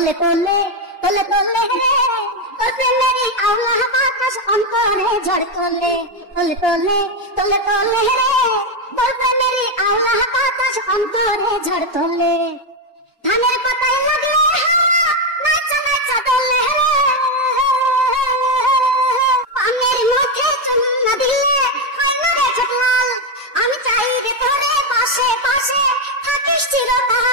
तोले तोले तोले तोले रे तोले मेरी आला बातास अंतरे झड़ तोले तोले तोले तोले तोले रे तोले मेरी आला बातास अंतरे झड़ तोले धानेर पाताय लागले नाचा नाचा तोले रे पाনের মুখে চুম্মা দিলে হয় না রে ছোটলাল আমি চাই রে তোরে পাশে পাশে থাকিস চিরকাল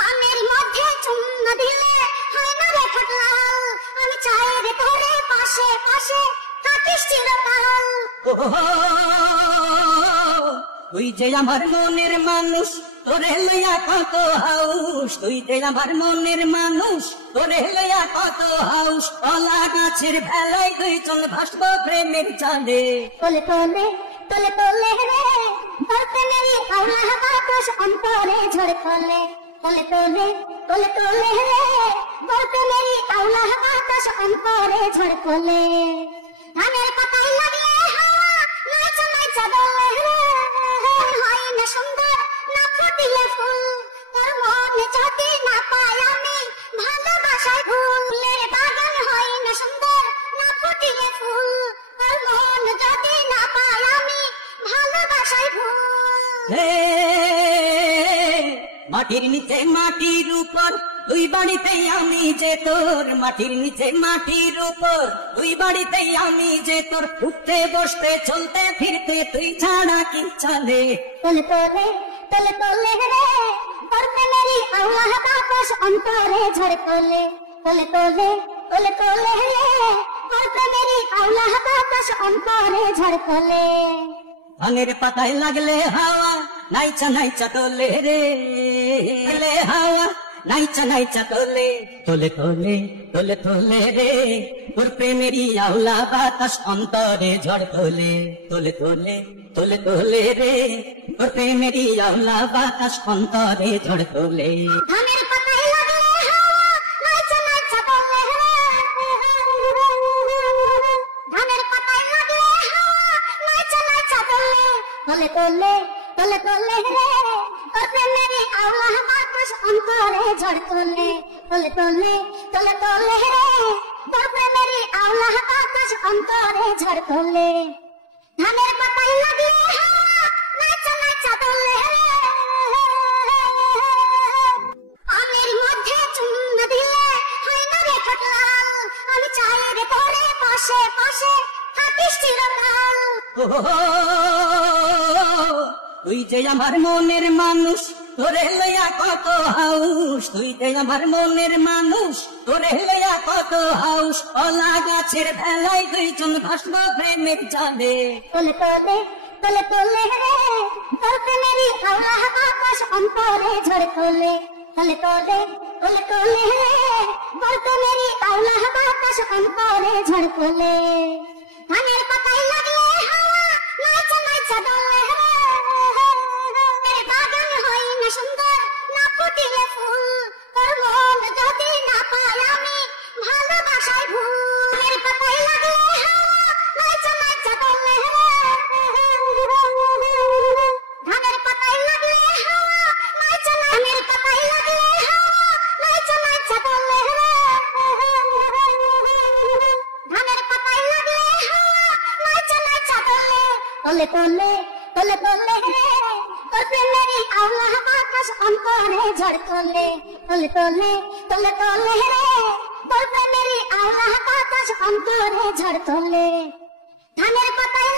পানের মধ্যে চুম্মা দিলে হয় না রে ছোটলাল আমি চাই রে তোরে পাশে পাশে থাকিস চিরকাল তুই যে আমার মনের মানুষ তোরে লইয়া কত হাউস তুই যে আমার মনের মানুষ তোরে লইয়া কত হাউস কলা গাছের ভেলায় তুই চল ভাসব প্রেমের চাঁদে तोले तोले तोले तोले रे तोले मेरी आला बातास अंतरे झड़ तोले तोले तोले तोले तोले रे तोले मेरी आला बातास अंतरे झड़ तोले धानेर पाताय लागले नाचा नाचा दोले रे হয় না সুন্দর না ফুটিলে ফুল তোর মনে যদি না পাই আমি ভালোবাসায় ফুলের বাগান হয় না সুন্দর না ফুটিলে ফুল তোর মনে যদি না পাই আমি ভালোবাসায় ফুল হে মাটির নিচে মাটির উপর তুই বাড়িতেই আমি যে তোর মাটির নিচে মাটির উপর তুই বাড়িতেই আমি যে তোর উঠতে বসতে চলতে ফিরতে তুই ছাড়া কি চলে तोले तोले तोले तोले रे तोले मेरी आला बातास अंतरे झड़ तोले तोले तोले तोले तोले रे तोले मेरी आला बातास अंतरे झड़ तोले ভাঙের পাতায় লাগলে হাওয়া নাইচা নাইচা তোলে রে হাওয়া নাইচা নাইচা তোলে তোলে তোলে তোলে তোলে রে তোর প্রেমেরই আওলা বাতাস অন্তরে ঝড় তোলে তোলে তোলে তোলে তোলে রে তোর প্রেমেরই আওলা বাতাস অন্তরে ঝড় তোলে धानेर पाताय लागले नाचा नाचा तोले धानेर पाताय लागले नाचा नाचा तोले तोले तोले तोले तोले रे तोले मेरी आला बातास अंतरे झड़ तोले तोले तोले तोले तोले रे तोले मेरी आला बातास अंतरे झड़ तोले धानेर पाताय लागले नाचा नाचा तोले পানের মধ্যে চুম্মা দিলে হয় না রে ছোটলাল আমি চাই রে তোরে পাশে পাশে থাকিস চিরকাল তুই যে আমার মনের মানুষ তোরে লইয়া কত হাউস তুই যে আমার মনের মানুষ তোরে লইয়া কত হাউস কলা গাছের ভেলায় তুই চল ভাসব প্রেমের চাঁদে तोले तोले तोले तोले रे तोले मेरी आला बातास अंतरे झड़ तोले तोले तोले तोले तोले रे तोले मेरी आला बातास अंतरे झड़ तोले धानेर पाताय लागले नाचा नाचा दोले मेरे बागान হয় না সুন্দর না ফুটিলে ফুল তোর মন যদি না পাই আমি ভালোবাসায় ভুল মেরে পাতায় লাগলে নাচা নাচা তোলে ধানের পাতায় লাগলে নাচা ধানের পাতায় লাগলে নাচা নাচা তোলে ধানের পাতায় লাগলে নাচা নাচা তোলে तोले तोले तोले तोले रे तोले मेरी आला बातास अंतरे झड़ तोले तोले तोले तोले तोले रे तोले मेरी आला बातास अंतरे झड़ तोले धानेर पाताय